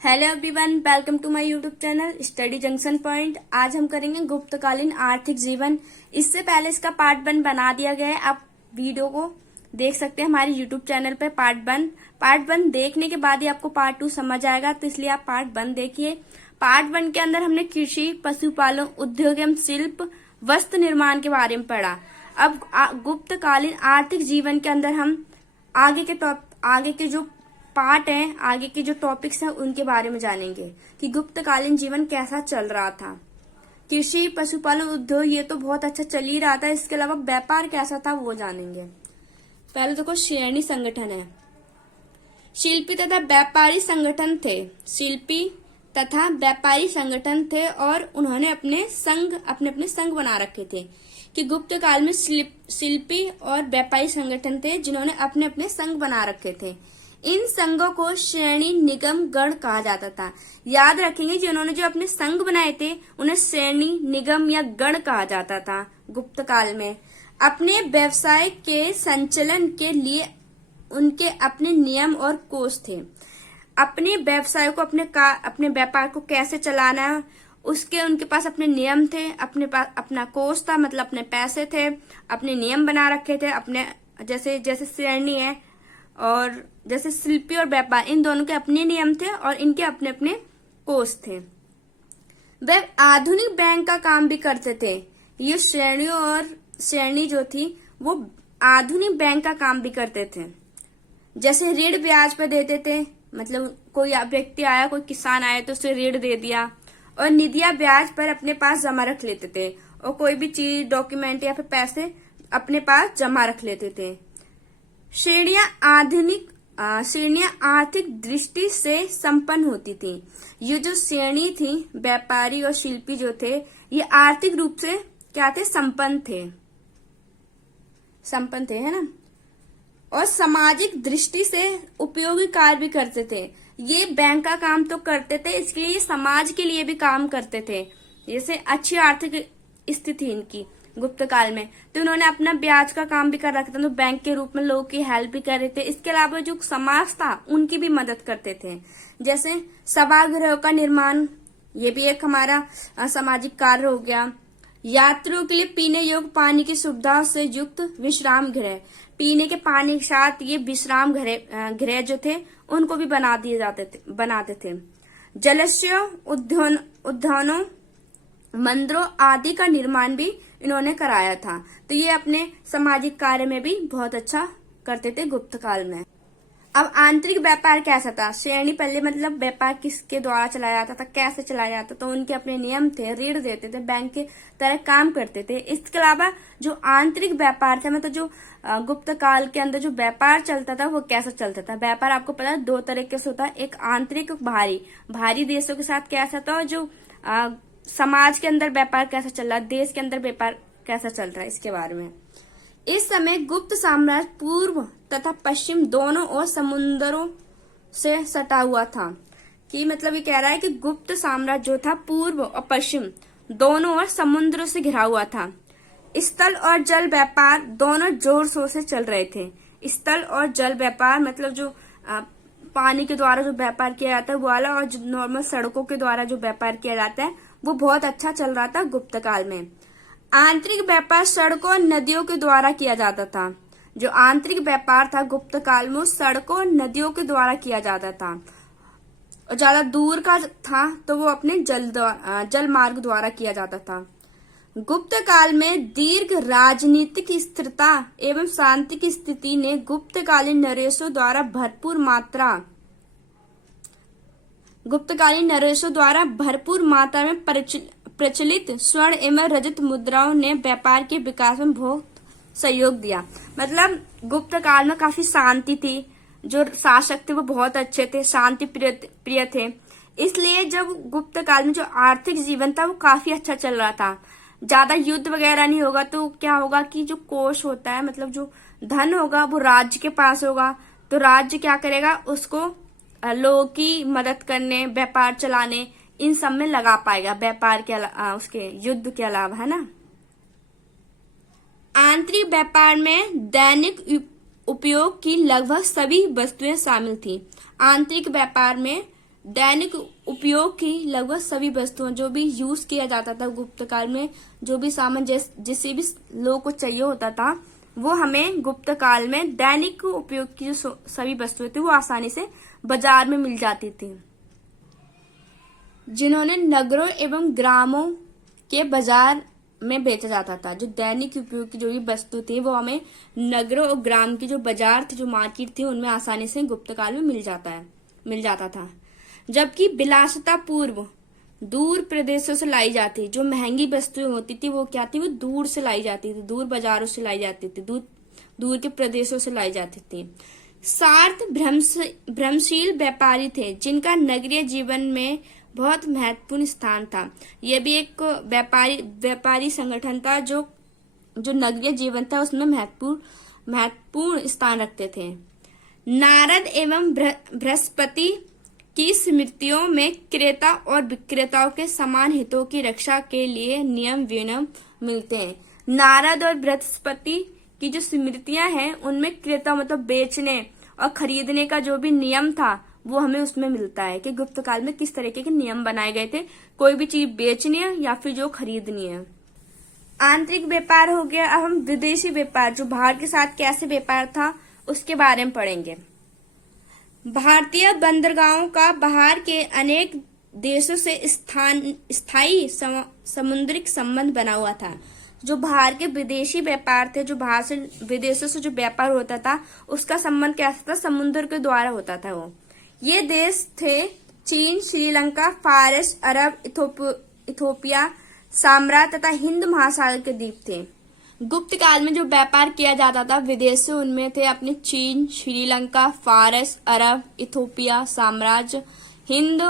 Hello everyone, welcome to my YouTube channel study junction point. आज हम करेंगे गुप्तकालीन आर्थिक जीवन। इससे पहले इसका पार्ट 1 बना दिया गया है। आप वीडियो को देख सकते हैं हमारे यूट्यूब चैनल पे पार्ट 1 देखने के बाद ही आपको पार्ट 2 समझ आएगा, तो इसलिए आप पार्ट 1 देखिए। पार्ट 1 के अंदर हमने कृषि, पशुपालन, उद्योग एवं शिल्प, वस्त्र निर्माण के बारे में पढ़ा। अब गुप्तकालीन आर्थिक जीवन के अंदर हम आगे के जो पार्ट है, आगे के जो टॉपिक्स हैं उनके बारे में जानेंगे कि गुप्तकालीन जीवन कैसा चल रहा था। कृषि, पशुपालन, उद्योग ये तो बहुत अच्छा चल ही रहा था। इसके अलावा व्यापार कैसा था वो जानेंगे। पहले देखो, श्रेणी संगठन है। शिल्पी तथा व्यापारी संगठन थे। शिल्पी तथा व्यापारी संगठन थे और उन्होंने अपने संघ बना रखे थे कि गुप्त काल में शिल्पी और व्यापारी संगठन थे जिन्होंने अपने अपने संघ बना रखे थे। इन संघों को श्रेणी, निगम, गण कहा जाता था। याद रखेंगे, जिन्होंने जो अपने संघ बनाए थे उन्हें श्रेणी, निगम या गण कहा जाता था गुप्त काल में। अपने व्यवसाय के संचालन के लिए उनके अपने नियम और कोष थे। अपने व्यवसाय को अपने व्यापार को कैसे चलाना है उसके उनके पास अपने नियम थे, अपने पास अपना कोष था, मतलब अपने पैसे थे, अपने नियम बना रखे थे। अपने जैसे श्रेणी है और जैसे शिल्पी और व्यापार, इन दोनों के अपने नियम थे और इनके अपने अपने कोष थे। वे आधुनिक बैंक का काम भी करते थे। ये श्रेणी जो थी वो आधुनिक बैंक का काम भी करते थे। जैसे ऋण ब्याज पर देते थे, मतलब कोई व्यक्ति आया, कोई किसान आया तो उसे ऋण दे दिया, और निधियां ब्याज पर अपने पास जमा रख लेते थे, और कोई भी चीज, डॉक्यूमेंट या फिर पैसे अपने पास जमा रख लेते थे। श्रेणियां आर्थिक दृष्टि से संपन्न होती थी। ये जो श्रेणी थी, व्यापारी और शिल्पी जो थे, ये आर्थिक रूप से क्या थे? संपन्न थे, है ना। और सामाजिक दृष्टि से उपयोगी कार्य भी करते थे। ये बैंक का काम तो करते थे, इसके लिए समाज के लिए भी काम करते थे। जैसे अच्छी आर्थिक स्थिति इनकी गुप्त काल में, तो उन्होंने अपना ब्याज का काम भी कर रखा था, तो बैंक के रूप में लोगों की हेल्प भी कर रहे थे। इसके अलावा जो समाज था उनकी भी मदद करते थे। जैसे सभागृह का निर्माण, ये भी एक हमारा सामाजिक कार्य हो गया। यात्रियों के लिए पीने योग्य पानी की सुविधा से युक्त विश्राम गृह, पीने के पानी के साथ ये विश्राम गृह जो थे उनको भी बनाते थे। जलाशयों, उद्यानों, मंदिरों आदि का निर्माण भी इन्होंने कराया था। तो ये अपने सामाजिक कार्य में भी बहुत अच्छा करते थे गुप्त काल में। अब आंतरिक व्यापार कैसा था? श्रेणी पहले मतलब व्यापार किसके द्वारा चलाया जाता था, कैसे चलाया जाता था, तो उनके अपने नियम थे, ऋण देते थे, बैंक के तरह काम करते थे। इसके अलावा जो आंतरिक व्यापार था, मतलब जो गुप्त काल के अंदर जो व्यापार चलता था वो कैसा चलता था? व्यापार आपको पता है दो तरीके से होता है, एक आंतरिक, बाहरी देशों के साथ कैसा था, और जो समाज के अंदर व्यापार कैसा चल रहा है, देश के अंदर व्यापार कैसा चल रहा है, इसके बारे में। इस समय गुप्त साम्राज्य पूर्व तथा पश्चिम दोनों ओर समुद्रों से सटा हुआ था। कि मतलब ये कह रहा है कि गुप्त साम्राज्य जो था पूर्व और पश्चिम दोनों ओर समुद्र से घिरा हुआ था। स्थल और जल व्यापार दोनों जोर शोर से चल रहे थे। स्थल और जल व्यापार मतलब जो पानी के द्वारा जो व्यापार किया जाता है वो वाला, और जो नॉर्मल सड़कों के द्वारा जो व्यापार किया जाता है वो बहुत अच्छा चल रहा था गुप्त काल में। आंतरिक व्यापार सड़कों और नदियों के द्वारा किया जाता था। जो आंतरिक व्यापार था गुप्त काल में सड़कों और नदियों के द्वारा किया जाता था, और ज्यादा दूर का था तो वो अपने जल मार्ग द्वारा किया जाता था। गुप्त काल में दीर्घ राजनीतिक स्थिरता एवं शांति की स्थिति ने गुप्तकालीन नरेशों द्वारा भरपूर मात्रा में प्रचलित स्वर्ण एवं रजत मुद्राओं ने व्यापार के विकास में बहुत सहयोग दिया। मतलब गुप्त काल में काफी शांति थी, जो शासक थे वो बहुत अच्छे थे, शांति प्रिय थे। इसलिए जब गुप्त काल में जो आर्थिक जीवन था वो काफी अच्छा चल रहा था। ज्यादा युद्ध वगैरह नहीं होगा, तो क्या होगा कि जो कोष होता है, मतलब जो धन होगा वो राज्य के पास होगा, तो राज्य क्या करेगा, उसको लोगों की मदद करने, व्यापार चलाने, इन सब में लगा पाएगा, व्यापार के उसके युद्ध के अलावा, है ना। आंतरिक व्यापार में दैनिक उपयोग की लगभग सभी वस्तुएं शामिल थी। आंतरिक व्यापार में दैनिक उपयोग की लगभग सभी वस्तुओं जो भी यूज किया जाता था गुप्त काल में, जो भी सामान जिसे भी लोगों को चाहिए होता था, वो हमें गुप्त काल में दैनिक उपयोग की जो सभी वस्तुएं थी वो आसानी से बाजार में मिल जाती थी। जिन्होंने नगरों एवं ग्रामों के बाजार में बेचा जाता था। जो दैनिक उपयोग की जो भी वस्तु थी वो हमें नगरों और ग्राम की जो बाजार थे, जो मार्केट थी, उनमें आसानी से गुप्त काल में मिल जाता था। जबकि विलासिता पूर्व दूर प्रदेशों से लाई जाती, जो महंगी वस्तुएं होती थी वो क्या थी, वो दूर से लाई जाती थी, दूर बाजारों से लाई जाती थी, दूर के प्रदेशों से लाई जाती थी। सार्थ भ्रमशील व्यापारी थे जिनका नगरीय जीवन में बहुत महत्वपूर्ण स्थान था। यह भी एक व्यापारी संगठन था जो नगरीय जीवन था उसमें महत्वपूर्ण स्थान रखते थे। नारद एवं बृहस्पति की स्मृतियों में क्रेता और विक्रेताओं के समान हितों की रक्षा के लिए नियम विनियम मिलते हैं। नारद और बृहस्पति की जो स्मृतियां हैं उनमें क्रेता मतलब बेचने और खरीदने का जो भी नियम था वो हमें उसमें मिलता है कि गुप्त काल में किस तरीके के नियम बनाए गए थे, कोई भी चीज बेचनी है या फिर जो खरीदनी है। आंतरिक व्यापार हो गया। अब हम विदेशी व्यापार, जो बाहर के साथ कैसे व्यापार था उसके बारे में पढ़ेंगे। भारतीय बंदरगाहों का बाहर के अनेक देशों से स्थायी समुद्रिक संबंध बना हुआ था। जो बाहर के विदेशी व्यापार थे, जो बाहर से विदेशों से जो व्यापार होता था उसका संबंध कैसा था, समुद्र के द्वारा होता था। वो ये देश थे चीन, श्रीलंका, फारस, अरब, इथोपिया साम्राज्य तथा हिंद महासागर के द्वीप थे। गुप्त काल में जो व्यापार किया जाता था विदेश से, उनमें थे अपने चीन, श्रीलंका, फारस, अरब, इथोपिया साम्राज्य, हिंद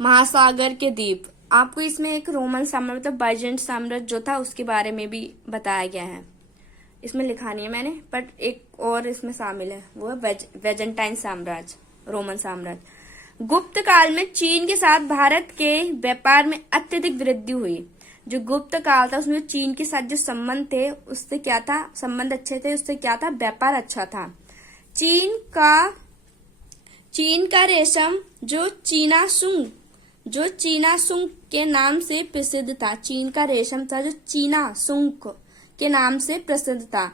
महासागर के द्वीप। आपको इसमें एक रोमन साम्राज्य मतलब बाइजेंट साम्राज्य जो था उसके बारे में भी बताया गया है। इसमें लिखा नहीं है मैंने, बट एक और इसमें शामिल है, वो है वेजेंटाइन साम्राज्य, रोमन साम्राज्य। गुप्त काल में चीन के साथ भारत के व्यापार में अत्यधिक वृद्धि हुई। जो गुप्त काल था उसमें चीन के साथ जो संबंध थे उससे क्या था, संबंध अच्छे थे, उससे क्या था, व्यापार अच्छा था। चीन का रेशम जो चीना सुंग के नाम से प्रसिद्ध था, चीन का रेशम था जो चीना सुंग के नाम से प्रसिद्ध था,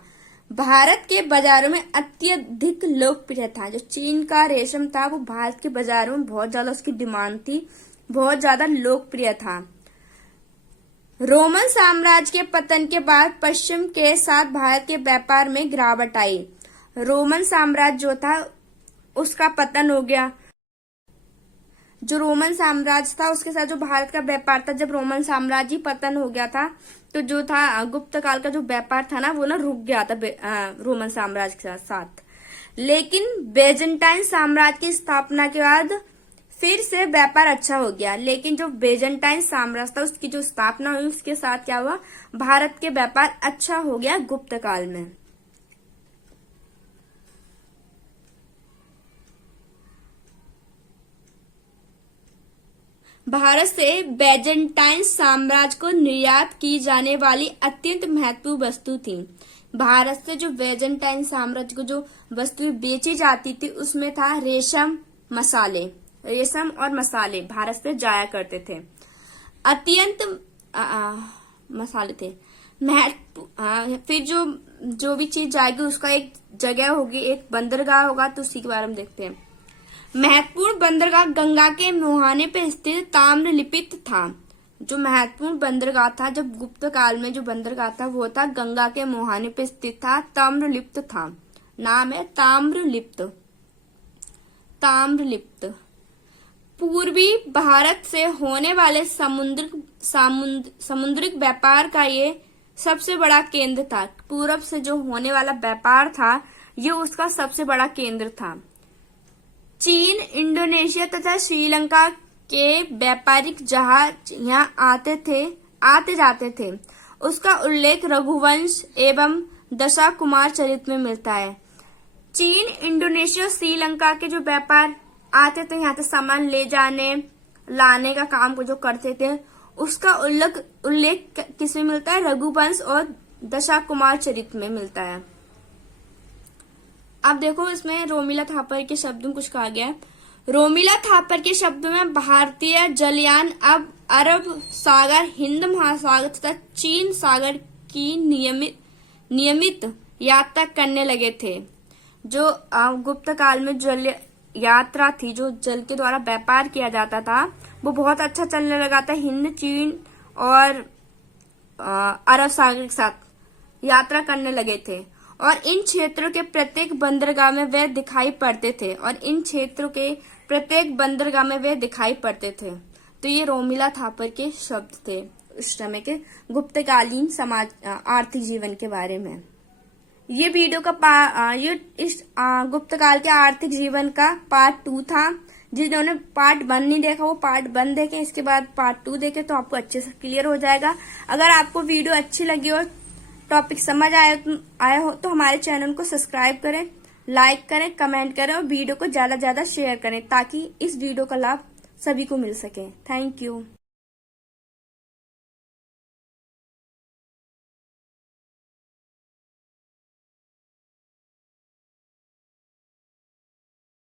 भारत के बाजारों में अत्यधिक लोकप्रिय था। जो चीन का रेशम था वो भारत के बाजारों में बहुत ज्यादा उसकी डिमांड थी, बहुत ज्यादा लोकप्रिय था। रोमन साम्राज्य के पतन के बाद पश्चिम के साथ भारत के व्यापार में गिरावट आई। रोमन साम्राज्य जो था उसका पतन हो गया। जो रोमन साम्राज्य था उसके साथ जो भारत का व्यापार था, जब रोमन साम्राज्य पतन हो गया था तो जो था गुप्त काल का जो व्यापार था ना वो ना रुक गया था रोमन साम्राज्य के साथ। लेकिन बेजेंटाइन साम्राज्य की स्थापना के बाद फिर से व्यापार अच्छा हो गया। लेकिन जो बेजेंटाइन साम्राज्य था उसकी जो स्थापना हुई उसके साथ क्या हुआ, भारत के व्यापार अच्छा हो गया गुप्त काल में। भारत से बेजेंटाइन साम्राज्य को निर्यात की जाने वाली अत्यंत महत्वपूर्ण वस्तु थी। भारत से जो बेजेंटाइन साम्राज्य को जो वस्तुएं बेची जाती थी उसमें था रेशम और मसाले भारत से जाया करते थे। अत्यंत मसाले थे फिर जो भी चीज जाएगी उसका एक जगह होगी, एक बंदरगाह होगा, तो उसी के बारे में देखते हैं। महत्वपूर्ण बंदरगाह गंगा के मुहाने पे स्थित ताम्रलिप्त था। जो महत्वपूर्ण बंदरगाह था जब गुप्त काल में जो बंदरगाह था वो था गंगा के मुहाने पे स्थित था, ताम्रलिप्त था, नाम है ताम्रलिप्त। पूर्वी भारत से होने वाले समुद्रिक व्यापार का ये सबसे बड़ा केंद्र था। पूरब से जो होने वाला व्यापार था ये उसका सबसे बड़ा केंद्र था। चीन, इंडोनेशिया तथा श्रीलंका के व्यापारिक जहाज यहाँ आते जाते थे। उसका उल्लेख रघुवंश एवं दशाकुमार चरित्र में मिलता है। चीन, इंडोनेशिया, श्रीलंका के जो व्यापार आते थे यहाँ से सामान ले जाने लाने का काम को जो करते थे उसका उल्लेख किसमें मिलता है, रघुवंश और दशाकुमार चरित्र में मिलता है। अब देखो इसमें रोमिला थापर के शब्दों कुछ कहा गया है। रोमिला थापर के शब्दों में भारतीय जलयान अब अरब सागर, हिंद महासागर तथा चीन सागर की नियमित यात्रा करने लगे थे। जो गुप्त काल में जल यात्रा थी, जो जल के द्वारा व्यापार किया जाता था, वो बहुत अच्छा चलने लगा था। हिंद, चीन और अरब सागर के साथ यात्रा करने लगे थे और इन क्षेत्रों के प्रत्येक बंदरगाह में वे दिखाई पड़ते थे। तो ये रोमिला थापर के शब्द थे उस समय के गुप्तकालीन समाज आर्थिक जीवन के बारे में। ये वीडियो का इस गुप्तकाल के आर्थिक जीवन का पार्ट 2 था। जिन्होंने पार्ट 1 नहीं देखा वो पार्ट 1 देखें, इसके बाद पार्ट 2 देखें तो आपको अच्छे से क्लियर हो जाएगा। अगर आपको वीडियो अच्छी लगी हो, टॉपिक समझ आया हो तो हमारे चैनल को सब्सक्राइब करें, लाइक करें, कमेंट करें और वीडियो को ज्यादा से ज्यादा शेयर करें ताकि इस वीडियो का लाभ सभी को मिल सके। Thank you.